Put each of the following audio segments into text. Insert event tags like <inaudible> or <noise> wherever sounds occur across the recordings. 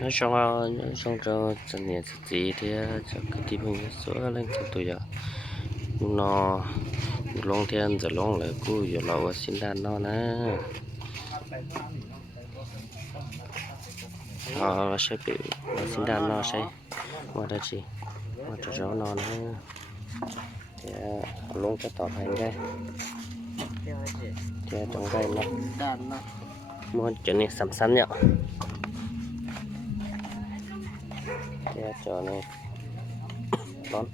nói cho xong cho chân nhẹ gì thì cho cái tí mình số lên cho tôi giờ nó long thiên giờ long lại cú giờ lâu xin đàn nó nè. Ờ sẽ bị xin đàn nó sẽ mà đây gì mà cho cháu nó nữa thì long cho tỏ thành đây. Thì trong đây nó. Nó. Muốn trở nên sắm sắn nhở xe chở này. Đón.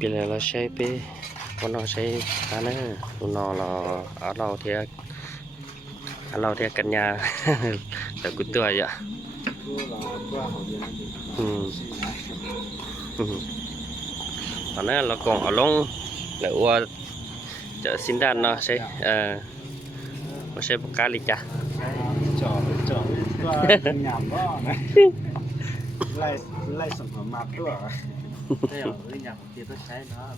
Bây giờ là xe bê. Con nó xe cá nữa tụi nó là ở đâu thì ở đâu thì căn nhà. <laughs> Là cứ tươi vậy ừ. Ừ. Còn nữa là còn ở lông. Là qua chợ xin đàn nó sẽ ờ nó xây cá lịch cha trò nhảm đó này kia nó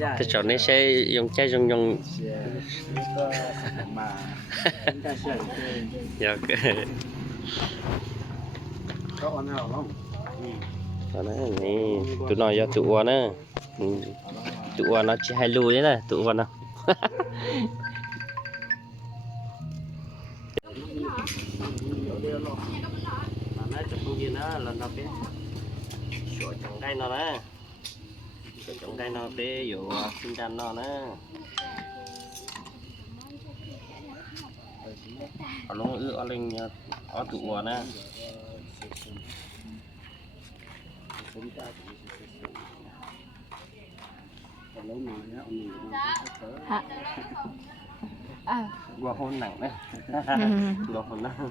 cái chỗ này sẽ dùng chai dùng dùng có sản mà chúng cái nào không này tụi nó do tụi nó ừ. tụi nó chỉ hay lùi đấy này tụi nó. <laughs> nó chụp gì nó là nó biết sửa trồng cây nó đó. Sửa trồng cây nó để dụ sinh ra nó nữa ở lúc ư ở lên ở tụ nè. À qua hôn nặng đấy. <laughs> Qua hôn nặng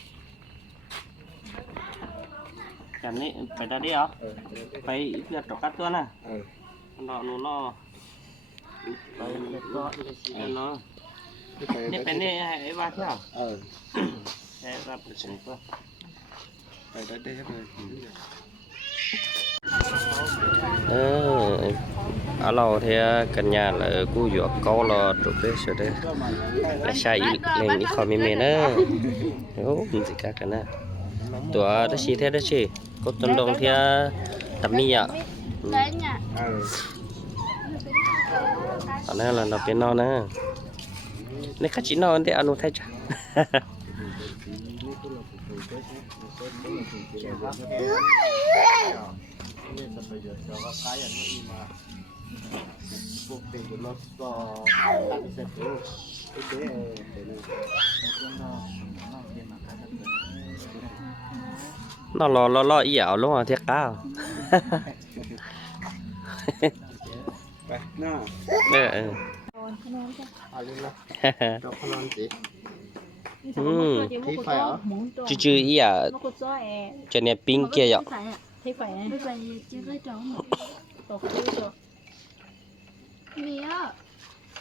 chả ní phải ra đi hả? Phải ít trọc cắt tuôn à? Nó nó nó phải nó. Nè phải nè ấy ba thế à ờ ấy ba cơ phải tới đây rồi. Ờ ở lâu thì căn nhà là cú dọa câu là trụ bê sửa đây là sai lên ít khỏi mềm mềm nữa. Hiểu gì cả cái này tụi đó xí thế đó chứ có tuần đồng thì ờ, tập mi ạ. Ở đây là nó bên non nè nếu khách chỉ non thì ăn thay chả nên là น้า เออรออโดนขนมจ้ะเอาเรื่องลกพลอนสิ นี่สน่าเดี๋ยวมะกุฎจ้อเนาอืมจือแอี่ไฟนะ ไม่ใส่ยปิ้งเกี้ยตัว เดี๋ยว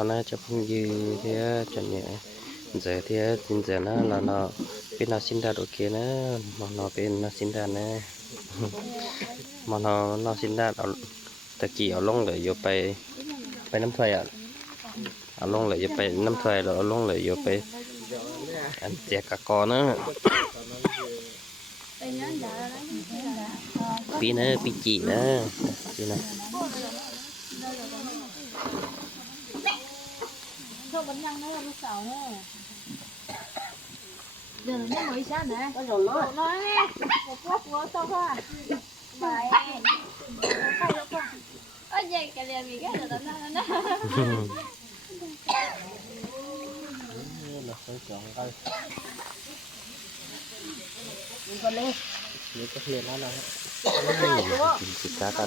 เขาน่าจะพุ่งยืเดี๋ยวจะเนี่ยเดี๋ยวเดี๋ยวจรินเดี๋ยวนะเราเราเป็นนักสินดาโอเคนะมันราเป็นนักสินดานะมาเรนเราสินดาเอาตะกี้เอาลงเลยโยไปไปน้ำถ้วยอะเอาลงเลยโยไปน้ำถ้วยเราเอาลงเลยโยไปอันแจกกกอนะปีนะปีจีนะจีนะ giờ nhăn mới sáng nè có rồi nó nè một quốc của tôi thôi à bài hay lắm con ôi vậy cái liền mình cái rồi nó Như là phải chọn coi con lên nếu có liền nó là thịt cá ta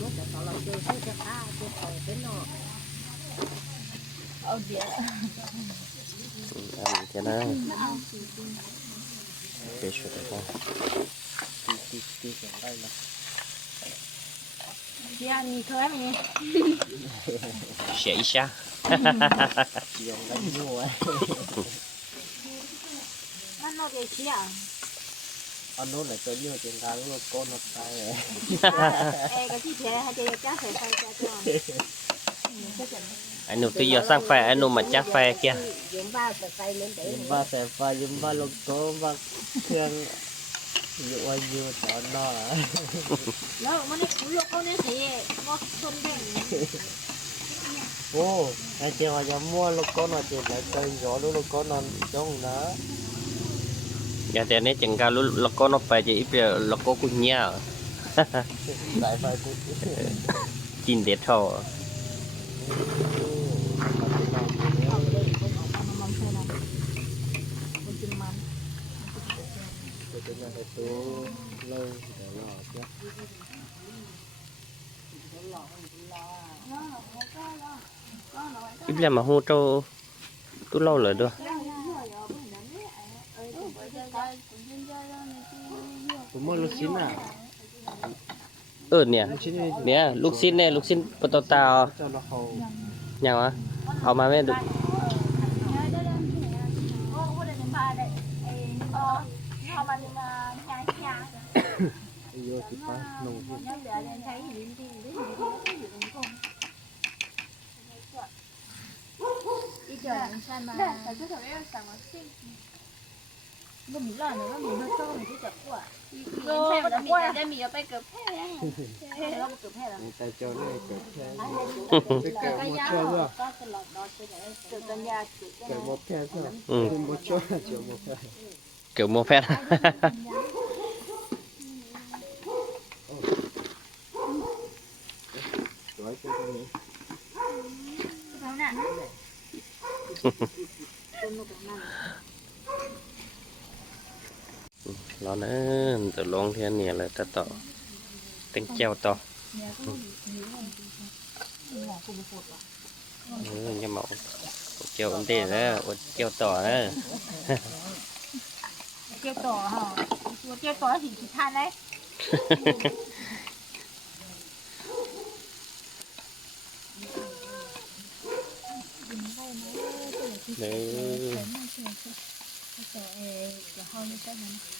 lên rồi luôn con to lo lo là rõ cua mà đến chung cho cho cá ô ó à dài có tao cột cột cột cột nhiều đẹp cái gì ở trong đây à Ôi trời ơi, con. Đợt, than là đợt lúc đó nó là chơi chơi cho ta chơi khỏi cái nó Ồ, địa. ăn cho nó để sụt được không tí tí tí trong đây là Chị ăn gì thôi mày. sẽ ít xa trong đây nhiều ấy Ăn nó để chị à? anh nói là tự nhiên trên cá nó có nó tay rồi <laughs> Ê, cái chị thế? Hay chị chắc phải phải cho cho. anh nụ tôi giờ sang phe anh nụ mà chắc phe kia. Dùng ba lên để nhưng ba lông tố ba thương dụ anh như cho nó Nó mà nó cũng lúc con nó <laughs> thế, nó xuân đen. ô anh chị họ dám mua lông có nó chỉ lại cây gió lúc có nó trong đó giờ thì này chừng cao lúc lúc có nó phải chỉ giờ lúc có cũng nhớ lại phải cũng chín để thọ. Lâu để lò chứ ít là mà hô trâu tôi lâu rồi đó Tôi mua lúc chín à ừ nè Lúc chín thì nè lúc xin nè lúc xin bắt tao tao cho nó hầu nhau áเอามาไม่ดู vô thì phải nông vụ Nó bị là nó bị hơi to mình chỉ chặt quả. Cô Theo đã đã bị qua. đã bị ở tay cướp hết Nó cho nó cái cỡ một cho vừa cực một ừ một một kiểu mua phép cho nè? Nó nữa từ long thiên nè là ta tỏ tính treo to ừ nhưng mà treo ổn định đó treo tỏ đó Kêu tỏ hả? Kêu tỏ thì chỉ than đấy. đấy Nó cá sao để nó cái món chị non cái xé cái chi đó chừng chúa tay nó á, chừng chúa tay cho cho nó Rồi nó mới ảo hay. Nó chờ chờ chờ chờ. Ô, má, nó chẳng lấy sao đâu. Đó, đó rồi. À, là khuôn, khuôn mà. Rồi, đừng có, đừng cứ xin tao, đừng có lọ. Mà ăn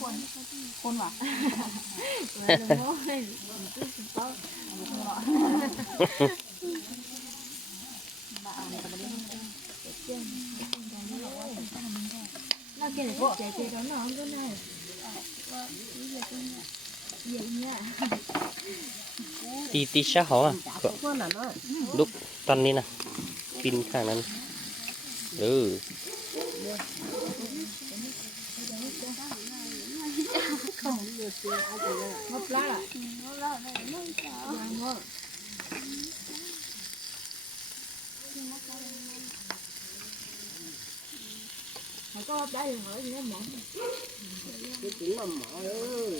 คนคนว่ะาเกลียดใจเกลียดน้องก็ได้ตีตีชะหออะลุกตอนนี้นะกินข้างนั้นเออ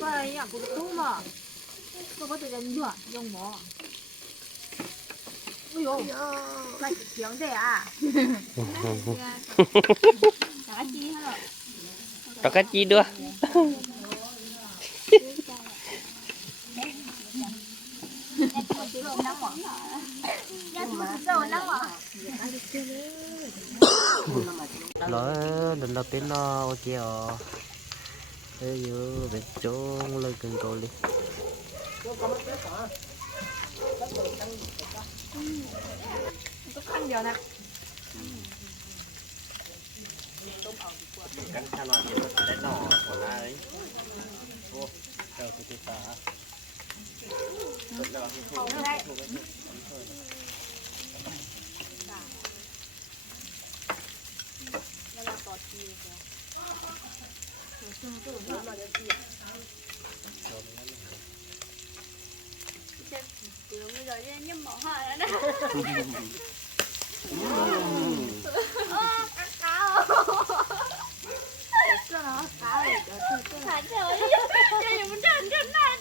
ai à cũng tú mà có có thể đánh dọa dùng mỏ ôi dồi lại tiếng thế à cả chi hết rồi đó cái chi đưa lỡ còn nóng mỏng nó đừng ok ờ thế giờ về trốn lên cần cầu đi. Có giờ nè cắn cha nó thì nó sẽ nọ của la đấy ô chờ cái cái tả Thả trời Chơi dùng trần trần này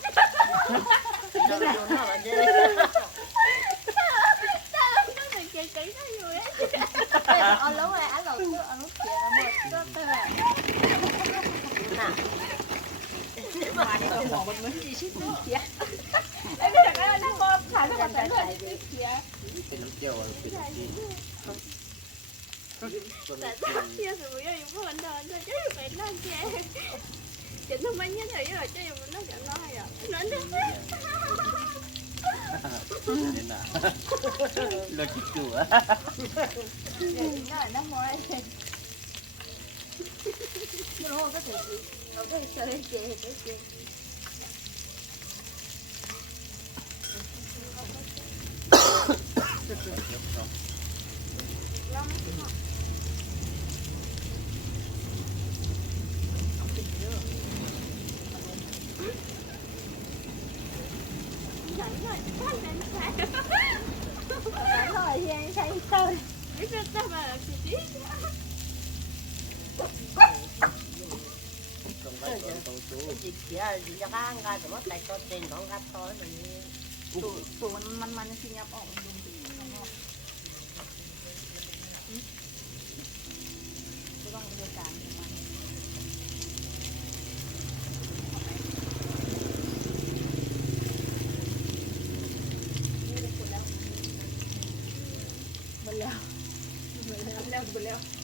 Tại sao kia rồi bây giờ cũng hoàn toàn rồi chứ phải làm gì chỉnh thông minh nhất thì rồi chứ à. nó cảm nói <laughs> rồi nó nên là nó chịu chùa. Nó là nó mồi nó có thể gì nó có thể chơi chơi chơi chơi Hãy subscribe cho kênh Ghiền Mì Gõ Để không bỏ lỡ những video hấp dẫn Ya, ya kan kan cuma tak tahu den dong kan tahu ini. Tu tu man man sinyap oh. ต้องเรียนการมันนี่เราหมดแล้วหมดแล้วหมดแล้วหมดแล้ว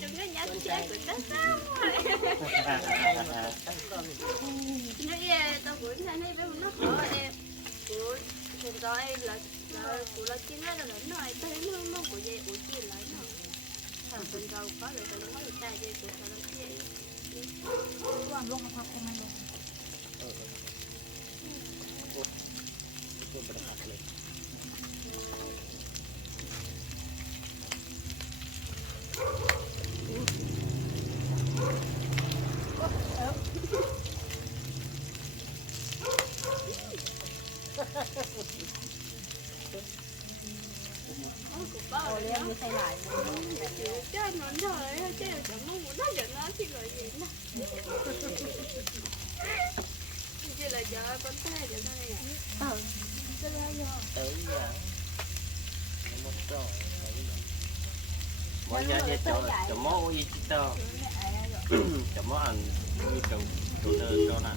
Contohnya saya kita sama. Nah iya, tao cũng thế này với nó khó em. Của của tao là là của là chín là lớn rồi, tao thấy nó nó của dây của chị lớn rồi. Thằng phần đầu có được tao nó được trai dây của tao nó dây. Làm luôn học em anh luôn. Ồ, đi em đi xây lại. Chết nó trời ơi, chết là chẳng mong muốn nó dẫn nó thì gọi gì nữa. Chỉ là giờ con xe dẫn này à? Ừ. Giờ. Ừ, giờ. Một trò, mỗi nhà nhà gì chứ tao chỗ mó anh như chỗ chỗ nơi chỗ này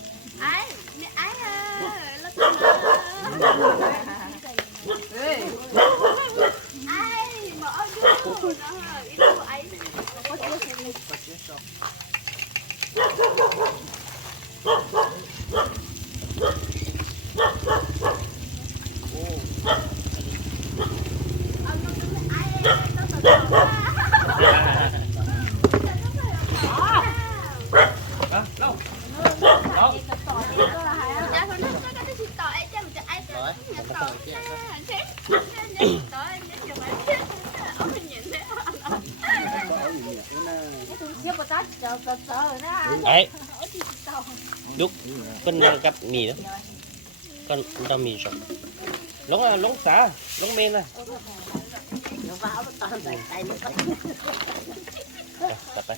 ai? Mẹ ai à? Nó. Tên nó ấy. Có chia ก con đang gặp mì đó. Con đang mì rồi. Lóng à lóng xả lóng men nó vào nó toàn tay tay nó bắt Rồi, tập đây.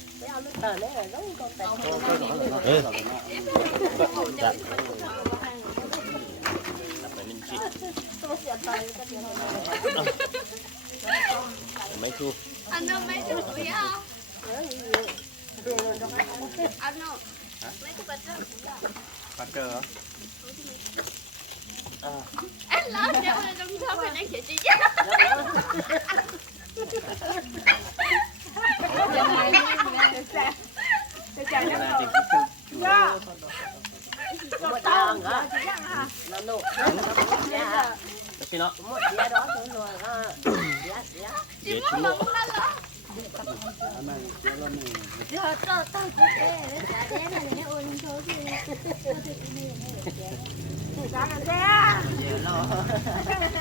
Cái ao ปัดเจอเหรออ่า Hello, chào mừng đồng thơm mình đang chạy chị chứ. ยังไงเนี่ยจะจะจ่ายเงินสดก็ก็ต้องเหรอจะยังค่ะ nó nổ dạ แต่ชิเนาะ một đĩa đó xuống rồi ha dạ dạ Chị Dễ mất chú lộ. lòng lên lắm. Lần này giờ tao tao cũng thế đấy chả thế này nó ôn số gì chả là thế? Về lo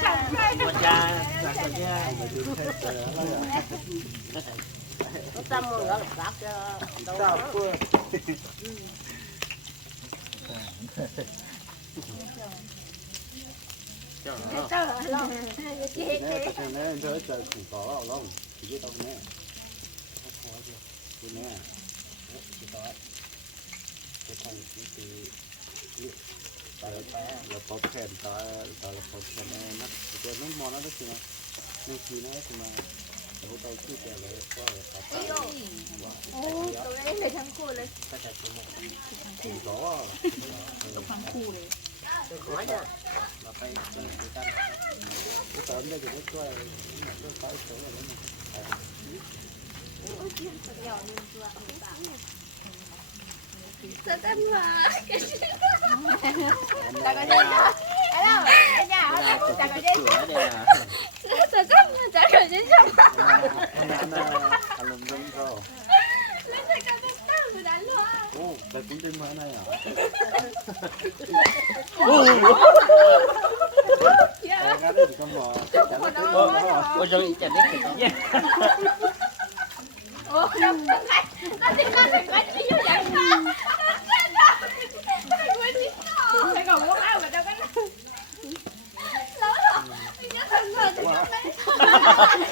chẳng hay qua cha cha qua cha mà được hết rồi đó nó tâm rồi nó cắt cho đâu sao đó quên Trời ơi. tao là lòng chị nè tại sao nè trời trời cũng có ở lòng chỉ biết đâu nè. không có คุณแม่คุณซอสทุกคนนี่คือตาละแล้วราบแขนตาตาเราพบแขนแม่นะเดี๋น้องมองแล้วก็คือนะนี่คือนะคุณมาเราไปชื่อแกเลยว่าครับโอ้ตัวเองเลยทั้งคู่เลยก็จะทั้งคู่ต่อทั้งคู่เลยขอเนี่ยเราไปเจอกันตอนนี้จะได้ช่วยเรื่งไฟเสริมอะไรนะ sao em mà cái gì tao có chơi nhá hello cái nhà tao có chơi cửa đây sao em mà chả cần gì sao làm giống rồi lấy cái cái cái cái người đánh luôn ô đây cũng trên mỡ này à dạ cái đấy thì con bò chắc chắn là cái con đó ôi cái gì như vậy mà Thế rồi cái cá hay là lười lười mà nó nó ngon cái rồi ờ mà tôi chè của nó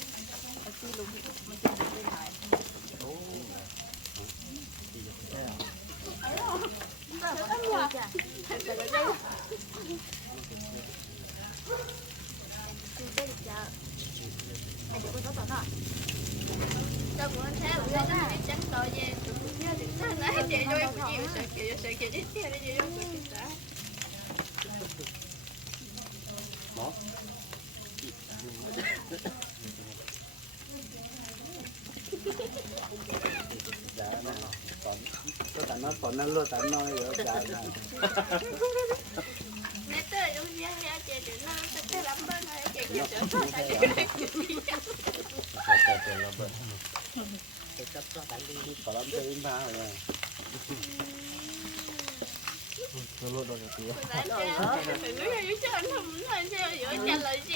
không bây một cái rồi nó mà sợ ấy khổ ở khi đúng mình chỉ được bên ngoài cho bữa ăn theo bữa ăn đi tránh tội về tụi mình nhớ được sao nãy chị cho em chịu sợ kìa sợ kìa đi theo đi chị cho em chịu sợ dạ nè còn có nó luôn nói rồi dạ nè nãy tới lúc nha nha chị chị nó sẽ cái lắm bên này chị chị chị sợ tại chị này cái cấp cho tận đi đi còn lắm tới ba rồi nè nó luôn rồi kìa lại chị phải biết là chứ anh không nói sao giữa nhà lời chị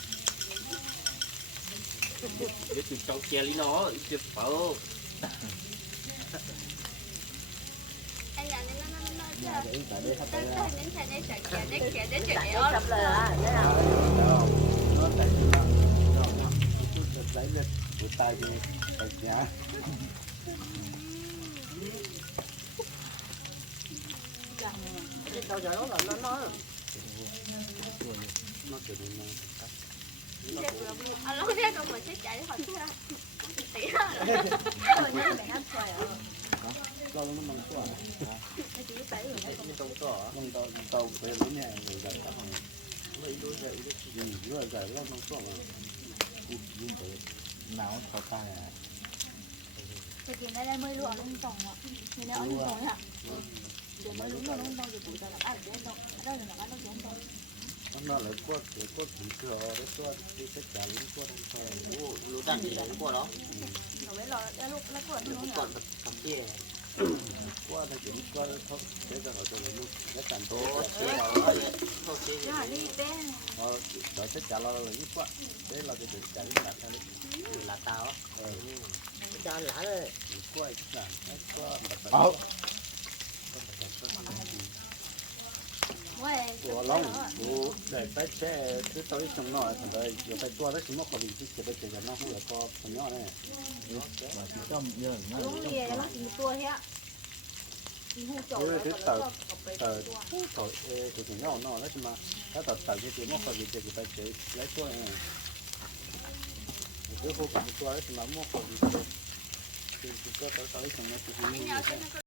Biết từ trong kia lý nó, tuyệt phẩu. anh là nó nó nó nhà nó để tại đây hết tết rồi tết đến trời đấy trời kia đấy kia đấy trời éo sập lời à thế nào nó tại vì nó nó chút giật lấy lên của tay thì ở nhà cái câu giờ nó là nó nó nó kiểu nó à nó không biết đâu mà chết chạy đi khỏi kia tí rồi lo nó nông quá nông tàu tàu về đến nhà người dân các hàng vậy đôi vậy gì vừa giải lo nông quá mà gì vậy não thao tay à thì cái này là mới lụa lông tổng ạ thì nó ăn rồi ạ rồi mới lụa lông tổng thì bụi ra là ăn cái tổng đó là nó ăn nó tổng nó là quất cái quất thủy thừa đấy quất cái cái trả lý quất không phải Lũ đàn gì của đó. rồi mới lọ nó lúc nó cuộn nó Còn cầm kia. quất là chỉ quất thôi để cho họ cho nó cái tàn tố Ô, chế đó. Ô, chế gì? nó đi bên họ đợi cái trả lo là cái quất đấy là cái để trả lý là cái Là tao á. cho anh lạ rồi quất là cái quất Ồ. quay của long của để tay xe cứ tới trong nó thằng đây giờ tay tua đấy chúng nó còn bị cái cái cái nó không là có thằng nhỏ này. Mà chỉ trong giờ nó đúng gì nó chỉ tua thế ạ. Hú chỗ Ôi, cái tờ- tờ tua. thôi cái thằng nhỏ nó đấy mà. Cái tờ tờ cái nó còn bị cái cái tay lấy tua này. Cái hồ cầm tua đấy mà mua còn bị cái cái cái tới tới trong nó Anh thì nhớ cho nó